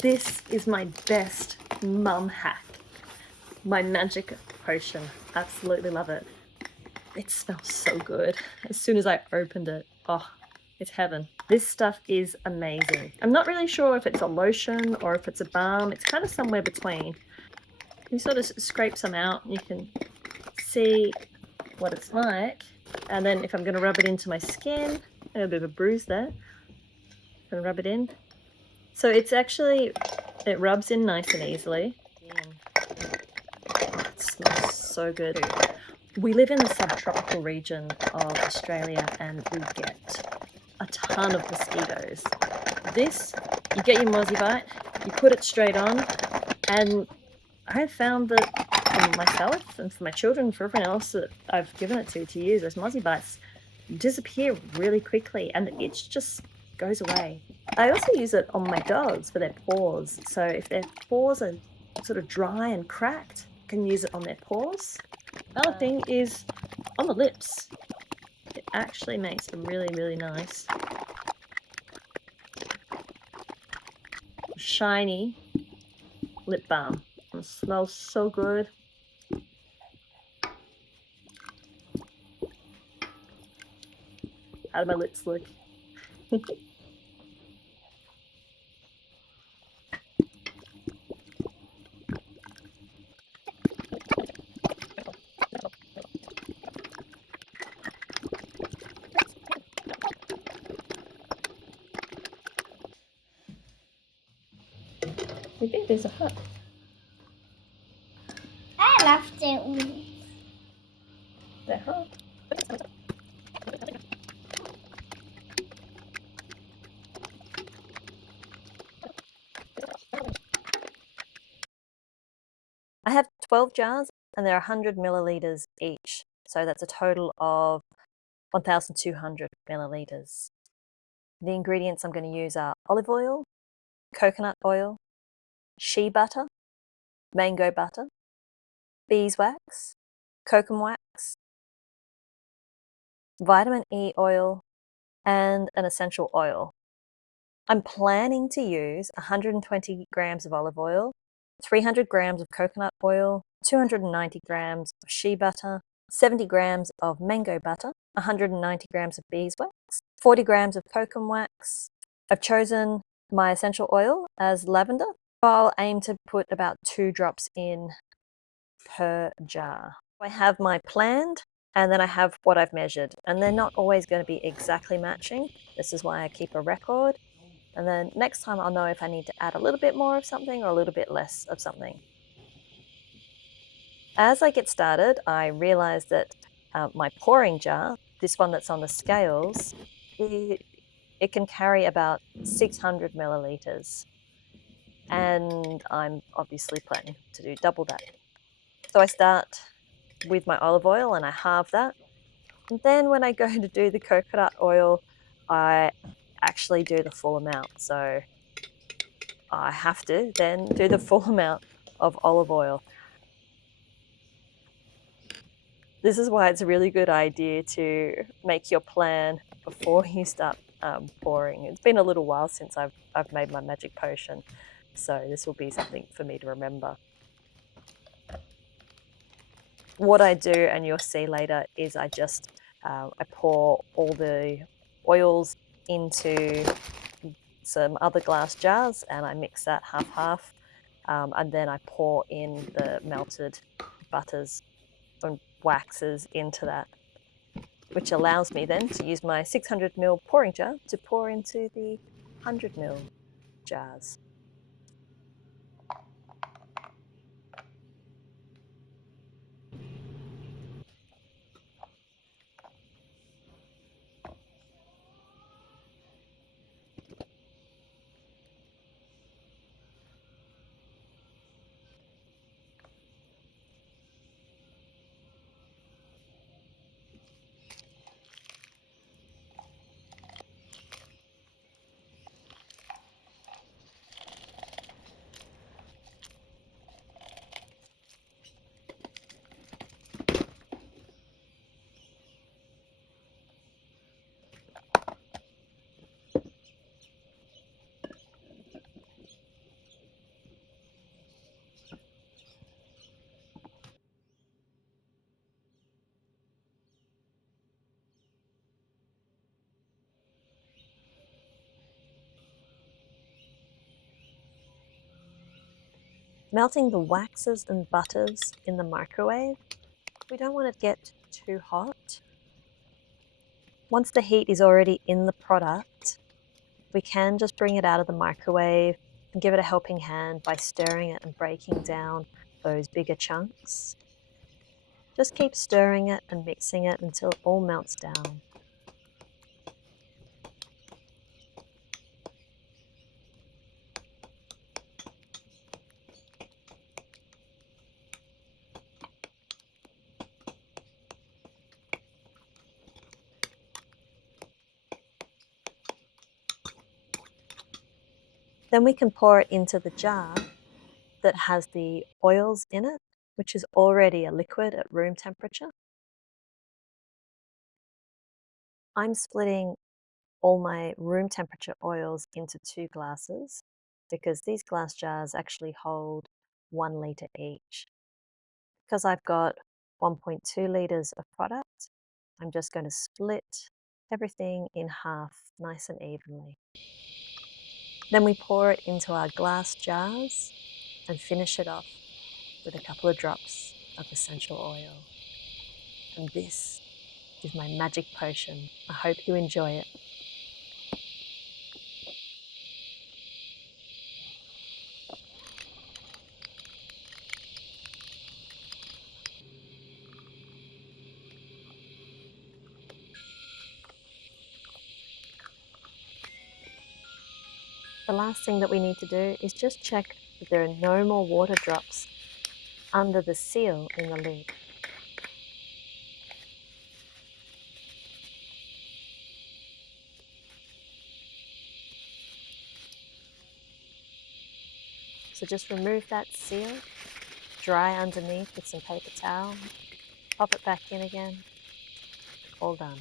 this is my best mum hack. My magic potion. Absolutely love it. It smells so good. As soon as I opened it, oh, it's heaven. This stuff is amazing. I'm not really sure if it's a lotion or if it's a balm. It's kind of somewhere between. You sort of scrape some out and you can see what it's like. And then if I'm going to rub it into my skin, I got a bit of a bruise there. I'm going to rub it in. So it's actually, it rubs in nice and easily. It smells so good. We live in the subtropical region of Australia and we get a ton of mosquitoes. This, you get your Mozzie bite, you put it straight on, and I have found that for myself and for my children, for everyone else that I've given it to use, those Mozzie bites disappear really quickly and the itch just goes away. I also use it on my dogs for their paws. So if their paws are sort of dry and cracked, I can use it on their paws. Another thing is on the lips. It actually makes a really, really nice, shiny lip balm. It smells so good. How do my lips look? I think there's a hut. I loved it. The hut. I have 12 jars and they're 100 milliliters each. So that's a total of 1,200 milliliters. The ingredients I'm going to use are olive oil, coconut oil, shea butter, mango butter, beeswax, kokum wax, vitamin E oil, and an essential oil. I'm planning to use 120 grams of olive oil, 300 grams of coconut oil, 290 grams of shea butter, 70 grams of mango butter, 190 grams of beeswax, 40 grams of kokum wax. I've chosen my essential oil as lavender. I'll aim to put about 2 drops in per jar. I have my planned and then I have what I've measured, and they're not always going to be exactly matching. This is why I keep a record. And then next time I'll know if I need to add a little bit more of something or a little bit less of something. As I get started, I realize that my pouring jar, this one that's on the scales, it can carry about 600 milliliters. And I'm obviously planning to do double that. So I start with my olive oil and I halve that. And then when I go to do the coconut oil, I actually do the full amount. So I have to then do the full amount of olive oil. This is why it's a really good idea to make your plan before you start pouring. It's been a little while since I've made my magic potion, so this will be something for me to remember. What I do, and you'll see later, is I pour all the oils into some other glass jars and I mix that half-half, and then I pour in the melted butters and waxes into that, which allows me then to use my 600 ml pouring jar to pour into the 100 ml jars. Melting the waxes and butters in the microwave. We don't want it to get too hot. Once the heat is already in the product, we can just bring it out of the microwave and give it a helping hand by stirring it and breaking down those bigger chunks. Just keep stirring it and mixing it until it all melts down. Then we can pour it into the jar that has the oils in it, which is already a liquid at room temperature. I'm splitting all my room temperature oils into 2 glasses because these glass jars actually hold 1 litre each. Because I've got 1.2 litres of product, I'm just going to split everything in half nice and evenly. Then we pour it into our glass jars and finish it off with a couple of drops of essential oil. And this is my magic potion. I hope you enjoy it. The last thing that we need to do is just check that there are no more water drops under the seal in the lid. So just remove that seal, dry underneath with some paper towel, pop it back in again, all done.